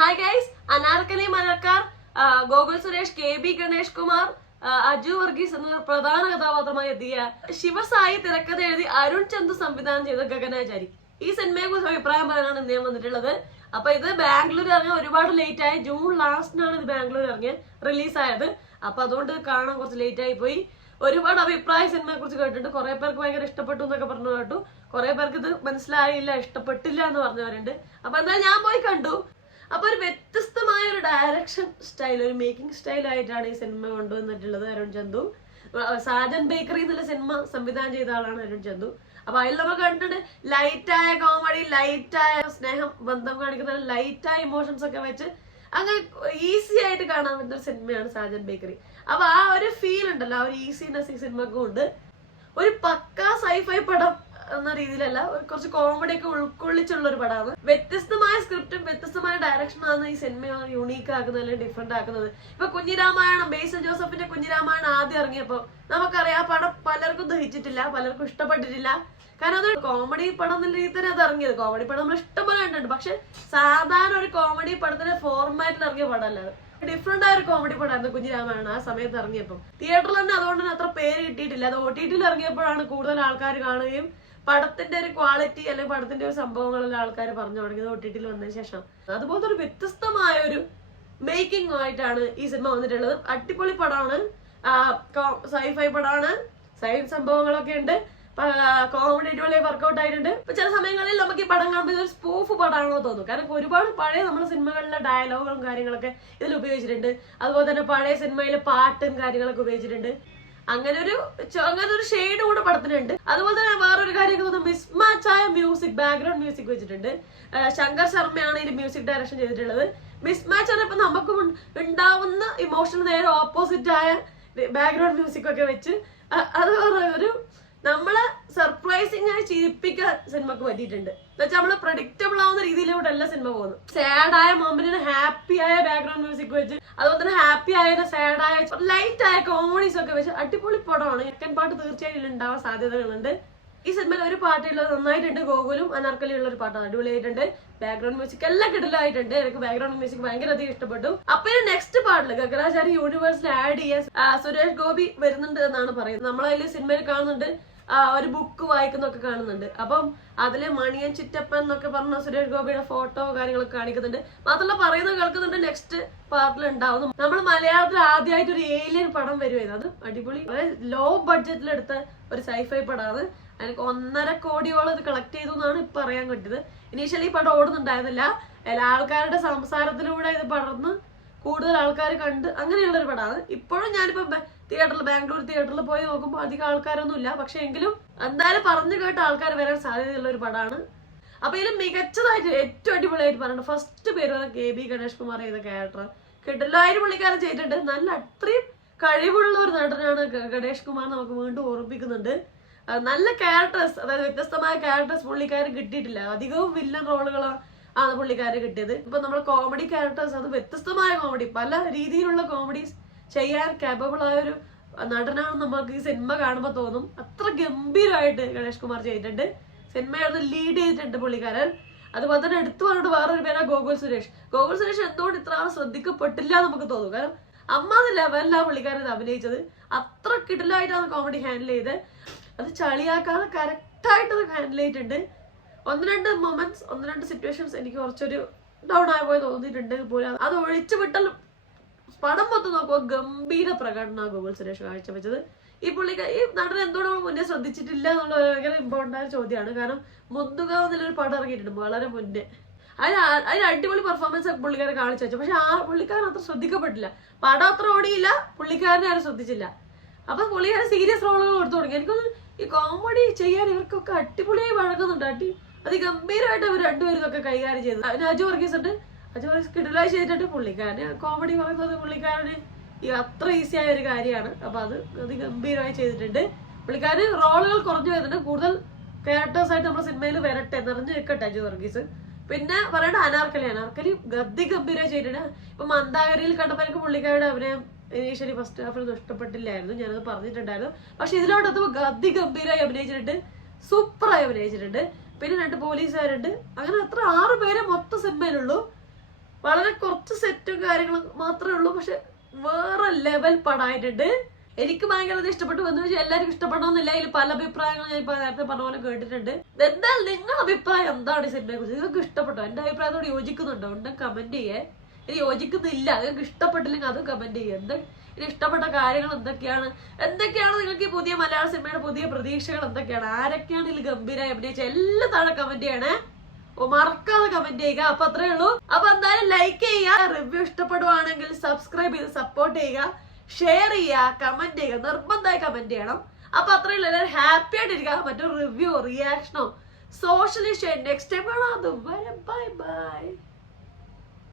Hi guys, Anarkali Marakkar, Gokul Suresh, KB Ganesh Kumar, Aju Varghese എന്നിവർ പ്രധാന കഥാപാത്രമായി എത്തിയ ശിവസായി തിരക്കഥ എഴുതി അരുൺ ചന്തു സംവിധാനം ചെയ്ത ഗഗനാചാരി. ഈ സിനിമയെ കുറിച്ച് അഭിപ്രായം പറയാനാണ് ഇന്നേ വന്നിട്ടുള്ളത്. അപ്പൊ ഇത് ബാംഗ്ലൂർ ഇറങ്ങിയ ഒരുപാട് ലേറ്റ് ആയി. ജൂൺ ലാസ്റ്റിനാണ് ഇത് ബാംഗ്ലൂർ ഇറങ്ങിയ റിലീസായത്. അപ്പൊ അതുകൊണ്ട് കാണാൻ കുറച്ച് ലേറ്റ് ആയി പോയി. ഒരുപാട് അഭിപ്രായ സിനിമയെ കുറിച്ച് കേട്ടിട്ടുണ്ട്. കുറെ പേർക്ക് ഭയങ്കര ഇഷ്ടപ്പെട്ടു എന്നൊക്കെ പറഞ്ഞു കേട്ടു. കുറെ പേർക്ക് ഇത് മനസ്സിലായില്ല, ഇഷ്ടപ്പെട്ടില്ല എന്ന് പറഞ്ഞവരുണ്ട്. അപ്പൊ എന്തായാലും ഞാൻ പോയി കണ്ടു. അപ്പൊ ഒരു വ്യത്യസ്തമായ ഒരു ഡയറക്ഷൻ സ്റ്റൈൽ, ഒരു മേക്കിംഗ് സ്റ്റൈൽ ആയിട്ടാണ് ഈ സിനിമ കൊണ്ടുവന്നിട്ടുള്ളത് അരുൺ ചന്തു. സാജൻ ബേക്കറി എന്നുള്ള സിനിമ സംവിധാനം ചെയ്ത ആളാണ് അരുൺ ചന്തു. അപ്പൊ അതിൽ നമ്മൾ കണ്ടിട്ടുണ്ട് ലൈറ്റായ കോമഡി, ലൈറ്റായ സ്നേഹം, ബന്ധം കാണിക്കുന്ന ലൈറ്റായ ഇമോഷൻസ് ഒക്കെ വെച്ച് അങ്ങനെ ഈസി ആയിട്ട് കാണാൻ പറ്റുന്ന ഒരു സിനിമയാണ് സാജൻ ബേക്കറി. അപ്പൊ ആ ഒരു ഫീൽ ഉണ്ടല്ലോ, ആ ഒരു ഈസിനെസ് ഈ സിനിമക്കും ഉണ്ട്. ഒരു പക്കാ സൈഫൈ പടം എന്ന രീതിയിലല്ല, കുറച്ച് കോമഡി ഒക്കെ ഉൾക്കൊള്ളിച്ചുള്ള ഒരു പടമാണ്. വ്യത്യസ്തമായ സ്ക്രിപ്റ്റും വ്യത്യസ്തമായ ഡയറക്ഷനാണ് ഈ സിനിമ യൂണീക്ക് ആക്കുന്നത്, അല്ലെങ്കിൽ ഡിഫറെന്റ് ആക്കുന്നത്. ഇപ്പൊ കുഞ്ഞിരാമായണം, ബേസിൽ ജോസഫിന്റെ കുഞ്ഞിരാമായണം ആദ്യം ഇറങ്ങിയപ്പോ നമുക്കറിയാം, ആ പടം പലർക്കും ദഹിച്ചിട്ടില്ല, പലർക്കും ഇഷ്ടപ്പെട്ടിട്ടില്ല. കാരണം അത് കോമഡി പടം എന്നുള്ള രീതിയിൽ തന്നെ അത് ഇറങ്ങിയത്. കോമഡി പടം നമ്മൾ ഇഷ്ടംപോലെ കണ്ടിട്ടുണ്ട്, പക്ഷെ സാധാരണ ഒരു കോമഡി പടത്തിന്റെ ഫോർമാറ്റിൽ ഇറങ്ങിയ പടമല്ല. ഡിഫറെന്റ് ആയ ഒരു കോമഡി പടമായിരുന്നു കുഞ്ഞിരാമായണം ആ സമയത്ത് ഇറങ്ങിയപ്പോൾ. തിയേറ്ററിൽ തന്നെ അതുകൊണ്ട് തന്നെ അത്ര പേര് കിട്ടിയിട്ടില്ല. അത് OTT ഇറങ്ങിയപ്പോഴാണ് കൂടുതൽ ആൾക്കാർ കാണുകയും പടത്തിന്റെ ഒരു ക്വാളിറ്റി അല്ലെങ്കിൽ പടത്തിന്റെ ഒരു സംഭവങ്ങളെല്ലാം ആൾക്കാർ പറഞ്ഞു തുടങ്ങിയത് OTT വന്നതിന് ശേഷം. അതുപോലത്തെ ഒരു വ്യത്യസ്തമായ ഒരു മേക്കിംഗ് ആയിട്ടാണ് ഈ സിനിമ വന്നിട്ടുള്ളത്. അടിപൊളി പടമാണ്, സൈഫൈ പടമാണ്, സൈഡ് സംഭവങ്ങളൊക്കെ ഉണ്ട്, കോമഡി അടിപൊളിയായി വർക്ക്ഔട്ട് ആയിട്ടുണ്ട്. ഇപ്പൊ ചില സമയങ്ങളിൽ നമുക്ക് ഈ പടം കാണുമ്പോൾ ഒരു സ്പൂഫ് പടമാണോ തോന്നും. കാരണം ഒരുപാട് പഴയ നമ്മുടെ സിനിമകളിലെ ഡയലോഗുകളും കാര്യങ്ങളൊക്കെ ഇതിൽ ഉപയോഗിച്ചിട്ടുണ്ട്. അതുപോലെ തന്നെ പഴയ സിനിമയിലെ പാട്ടും കാര്യങ്ങളൊക്കെ ഉപയോഗിച്ചിട്ടുണ്ട്. അങ്ങനെ ഒരു ഷെയ്ഡ് കൂടെ പടത്തിനുണ്ട്. അതുപോലെ തന്നെ വേറൊരു കാര്യം, മിസ്മാച്ച് ആയ മ്യൂസിക്, ബാക്ക്ഗ്രൗണ്ട് മ്യൂസിക് വെച്ചിട്ടുണ്ട്. ശങ്കർ ശർമ്മയാണ് ഇതിൽ മ്യൂസിക് ഡയറക്ഷൻ ചെയ്തിട്ടുള്ളത്. മിസ്മാച്ച് ആണ് ഇപ്പൊ നമുക്ക് ഉണ്ടാവുന്ന ഇമോഷണൽ നേരെ ഓപ്പോസിറ്റ് ആയ ബാക്ക്ഗ്രൗണ്ട് മ്യൂസിക് ഒക്കെ വെച്ച് അത് ഒരു നമ്മളെ സർപ്രൈസിംഗ് ആയി ചിരിപ്പിക്കാൻ സിനിമക്ക് പറ്റിയിട്ടുണ്ട്. എന്നുവെച്ചാൽ നമ്മള് പ്രഡിക്റ്റബിൾ ആവുന്ന രീതിയിലൂടെ എല്ലാ സിനിമ പോകുന്നു. സാഡ് ആയ മൊമെന്റിന് ഹാപ്പി ആയ ബാക്ക്ഗ്രൗണ്ട് മ്യൂസിക് വെച്ച്, അതുപോലെ തന്നെ ഹാപ്പി ആയ സാഡ് ആയ ലൈറ്റ് ആയ കോമഡീസ് ഒക്കെ വെച്ച് അടിപൊളി പടമാണ്. സെക്കൻഡ് പാർട്ട് തീർച്ചയായും ഉണ്ടാവാൻ സാധ്യതകളുണ്ട്. ഈ സിനിമയിൽ ഒരു പാട്ടുള്ളത് നന്നായിട്ടുണ്ട്. ഗോകുലും അനാർക്കലി ഉള്ള ഒരു പാട്ടാണ്, അടിപൊളിയായിട്ടുണ്ട്. ബാക്ക്ഗ്രൗണ്ട് മ്യൂസിക് എല്ലാം കിടലായിട്ടുണ്ട്. എനിക്ക് ബാക്ക്ഗ്രൗണ്ട് മ്യൂസിക് ഭയങ്കര അധികം ഇഷ്ടപ്പെട്ടു. അപ്പൊ നെക്സ്റ്റ് പാർട്ടില് ഗഗനാചാരി യൂണിവേഴ്സിൽ ആഡ് ചെയ്യാൻ സുരേഷ് ഗോപി വരുന്നുണ്ട് എന്നാണ് പറയുന്നത്. നമ്മളതിൽ സിനിമയിൽ കാണുന്നുണ്ട്, ഒരു ബുക്ക് വായിക്കുന്നൊക്കെ കാണുന്നുണ്ട്. അപ്പം അതില് മണിയൻ ചിറ്റപ്പൻ എന്നൊക്കെ പറഞ്ഞ സുരേഷ് ഗോപിയുടെ ഫോട്ടോ കാര്യങ്ങളൊക്കെ കാണിക്കുന്നുണ്ട്. മാത്രമല്ല പറയുന്നത് കേൾക്കുന്നുണ്ട് നെക്സ്റ്റ് പാർട്ടിൽ ഉണ്ടാവുന്നു. നമ്മൾ മലയാളത്തിൽ ആദ്യമായിട്ട് ഒരു ഏലിയൻ പടം വരുമായിരുന്നു. അത് അടിപൊളി ലോ ബഡ്ജറ്റിൽ എടുത്ത ഒരു സൈഫൈ പടമാണ്. എനിക്ക് 1.5 കോടിയോളം ഇത് കളക്ട് ചെയ്തു എന്നാണ് ഇപ്പൊ അറിയാൻ പറ്റിയത്. ഇനീഷ്യലി ഈ പടം ഓടുന്നുണ്ടായിരുന്നില്ല. എല്ലാ ആൾക്കാരുടെ സംസാരത്തിലൂടെ ഇത് പടർന്ന് കൂടുതൽ ആൾക്കാർ കണ്ട് അങ്ങനെയുള്ളൊരു പടമാണ്. ഇപ്പോഴും ഞാനിപ്പോ ബാംഗ്ലൂർ തിയേറ്ററിൽ പോയി നോക്കുമ്പോൾ അധികം ആൾക്കാരൊന്നും ഇല്ല. പക്ഷെ എങ്കിലും എന്തായാലും പറഞ്ഞു കേട്ട ആൾക്കാർ വരാൻ സാധ്യതയുള്ള ഒരു പടമാണ്. അപ്പൊ ഇതിൽ മികച്ചതായിട്ട് ഏറ്റവും അടിപൊളിയായിട്ട് പറയുന്നത് ഫസ്റ്റ് പേര് പറഞ്ഞ KB ഗണേഷ് കുമാർ ചെയ്ത ക്യാരക്ടർ കിടലായിട്ട് പുള്ളിക്കാരൻ ചെയ്തിട്ടുണ്ട്. നല്ല അത്രയും കഴിവുള്ള ഒരു നടനാണ് ഗണേഷ് കുമാർ. നമുക്ക് വീണ്ടും ഓർമ്മിപ്പിക്കുന്നുണ്ട്. നല്ല ക്യാരക്ടേഴ്സ്, അതായത് വ്യത്യസ്തമായ ക്യാരക്ടേഴ്സ് പുള്ളിക്കാരൻ കിട്ടിയിട്ടില്ല. അധികവും വില്ലൻ റോളുകളാണ് പുള്ളിക്കാരൻ കിട്ടിയത്. ഇപ്പൊ നമ്മൾ കോമഡി ക്യാരക്ടേഴ്സ്, അത് വ്യത്യസ്തമായ കോമഡി, പല രീതിയിലുള്ള കോമഡീസ് ചെയ്യാൻ കേപ്പബിൾ ആയ ഒരു നടനാണ് നമുക്ക് ഈ സിനിമ കാണുമ്പോൾ തോന്നും. അത്ര ഗംഭീരമായിട്ട് ഗണേഷ് കുമാർ ചെയ്തിട്ടുണ്ട്. സിനിമയാണ് ലീഡ് ചെയ്തിട്ടുണ്ട് പുള്ളിക്കാരൻ. അതുപോലെ തന്നെ എടുത്തു പറഞ്ഞിട്ട് വേറൊരു പേരാ ഗോകുൽ സുരേഷ്. ഗോകുൽ സുരേഷ് എന്തുകൊണ്ട് ഇത്ര ശ്രദ്ധിക്കപ്പെട്ടില്ല നമുക്ക് തോന്നും. കാരണം അമ്മാതിരി ലെവലിലാണ് പുള്ളിക്കാരൻ അഭിനയിച്ചത്. അത്ര കിടലായിട്ടാണ് കോമഡി ഹാൻഡിൽ ചെയ്ത്. അത് ചളിയാക്കാതെ കറക്റ്റായിട്ട് അത് ഹാൻഡിൽ ചെയ്തിട്ടുണ്ട്. 1-2 മൊമെന്റ്സ്, 1-2 സിറ്റുവേഷൻസ് എനിക്ക് കുറച്ചൊരു ഡൗൺ ആയ പോലെ തോന്നിയിട്ടുണ്ട്. പോലും അത് ഒഴിച്ചു വിട്ടാൽ പടം മൊത്തം നോക്കുമ്പോൾ ഗംഭീര പ്രകടനമാണ് ഗോകുൽ സുരേഷ് കാഴ്ചവെച്ചത്. ഈ നടൻ എന്തുകൊണ്ട് മുന്നേ ശ്രദ്ധിച്ചിട്ടില്ല എന്നുള്ള ഭയങ്കര ഇമ്പോർട്ടൻ്റ് ആയ ചോദ്യമാണ്. കാരണം മുന്തുക എന്നുള്ളൊരു പടം ഇറങ്ങിയിട്ടുണ്ട് വളരെ മുന്നേ. അതിന് അടിപൊളി പെർഫോമൻസ് പുള്ളിക്കാരൻ കാണിച്ചു വെച്ചു. പക്ഷെ ആ പുള്ളിക്കാരൻ അത്ര ശ്രദ്ധിക്കപ്പെട്ടില്ല. പടം അത്ര ഓടിയില്ല, പുള്ളിക്കാരനെ ആരും ശ്രദ്ധിച്ചില്ല. അപ്പൊ പുള്ളിക്കാരൻ സീരിയസ് റോളുകൾ കൊടുത്തു തുടങ്ങി. എനിക്കൊന്ന് ഈ കോമഡി ചെയ്യാൻ ഇവർക്കൊക്കെ അടിപൊളിയായി വഴങ്ങുന്നുണ്ട്. അതിഗംഭീരമായിട്ട് അവർ രണ്ടുപേരും ഇതൊക്കെ കൈകാര്യം ചെയ്തു. അതിന് അജു വർഗീസ് ഉണ്ട്. അജു വർഗീസ് കിടലായി ചെയ്തിട്ടുണ്ട്. പുള്ളിക്കാരന് കോമഡി പറയുന്നത് പുള്ളിക്കാരന് അത്ര ഈസി ആയ ഒരു കാര്യമാണ്. അപ്പൊ അത് അതിഗംഭീരമായി ചെയ്തിട്ടുണ്ട്. പുള്ളിക്കാരന് റോളുകൾ കുറഞ്ഞു വരുന്നുണ്ട്. കൂടുതൽ ക്യാരക്ടേഴ്സ് ആയിട്ട് നമ്മുടെ സിനിമയിൽ വരട്ടെ, നിറഞ്ഞു വെക്കട്ടെ അജു വർഗീസ്. പിന്നെ പറയേണ്ട അനാർക്കലി ഗംഭീരമായി ചെയ്തിട്ടുണ്ട്. ഇപ്പൊ മന്ദാഗരിയിൽ കണ്ടപ്പോൾ എനിക്ക് പുള്ളിക്കാരുടെ അഭിനയം ഇനീഷ്യലി ഫസ്റ്റ് ഹാഫിൽ ഇഷ്ടപ്പെട്ടില്ലായിരുന്നു, ഞാനത് പറഞ്ഞിട്ടുണ്ടായിരുന്നു. പക്ഷെ ഇതിലോട്ടത്തുമ്പോൾ ഗംഭീരമായി അഭിനയിച്ചിട്ടുണ്ട്, സൂപ്പറായി അഭിനയിച്ചിട്ടുണ്ട്. പിന്നെ 2 പോലീസുകാരുണ്ട്. അങ്ങനെ അത്ര 6 പേരെ മൊത്തം സിനിമയിലുള്ളൂ. വളരെ കുറച്ച് സെറ്റും കാര്യങ്ങളും മാത്രമേ ഉള്ളൂ, പക്ഷെ വേറെ ലെവൽ പടമായിട്ടുണ്ട്. എനിക്ക് ഭയങ്കര ഇഷ്ടപ്പെട്ടു. എന്ന് വെച്ചാൽ എല്ലാവർക്കും ഇഷ്ടപ്പെടണമെന്നില്ല, അതിൽ പല അഭിപ്രായങ്ങൾ ഞാൻ ഇപ്പൊ നേരത്തെ പറഞ്ഞ പോലെ കേട്ടിട്ടുണ്ട്. എന്തായാലും നിങ്ങളുടെ അഭിപ്രായം എന്താണ് ഈ സിനിമയെ കുറിച്ച്? നിങ്ങൾക്ക് ഇഷ്ടപ്പെട്ടോ? എന്റെ അഭിപ്രായത്തോട് യോജിക്കുന്നുണ്ടോ? ഉണ്ടെങ്കിൽ കമന്റ് ചെയ്യേ. ഇനി യോജിക്കുന്നില്ല, നിങ്ങൾക്ക് ഇഷ്ടപ്പെട്ടില്ലെങ്കിൽ അതും കമന്റ് ചെയ്യേ. ഇനി ഇഷ്ടപ്പെട്ട കാര്യങ്ങൾ എന്തൊക്കെയാണ് നിങ്ങൾക്ക് ഈ പുതിയ മലയാള സിനിമയുടെ പുതിയ പ്രതീക്ഷകൾ എന്തൊക്കെയാണ്? ആരൊക്കെയാണ് ഇതിൽ ഗംഭീരമായി അഭിനയിച്ച എല്ലാം താഴെ കമന്റ് ചെയ്യണേ. മറക്കാതെ കമന്റ് ചെയ്യുക. അപ്പൊ അത്രേ ഉള്ളൂ. അപ്പൊ എന്തായാലും ലൈക്ക് ചെയ്യുക, റിവ്യൂ ഇഷ്ടപ്പെടുവാണെങ്കിൽ സബ്സ്ക്രൈബ് ചെയ്ത് സപ്പോർട്ട് ചെയ്യുക, ഷെയർ ചെയ്യുക, കമന്റ് ചെയ്യുക, നിർബന്ധമായി കമന്റ് ചെയ്യണം. അപ്പൊ അത്രയുള്ള എല്ലാവരും ഹാപ്പി ആയിട്ടിരിക്കുക. മറ്റൊരു റിവ്യൂ റിയാക്ഷനോ സോഷ്യൽ ഇഷ്യൂ നെക്സ്റ്റ് ടൈം കാണാം. അതുവരെ ബൈ ബൈ.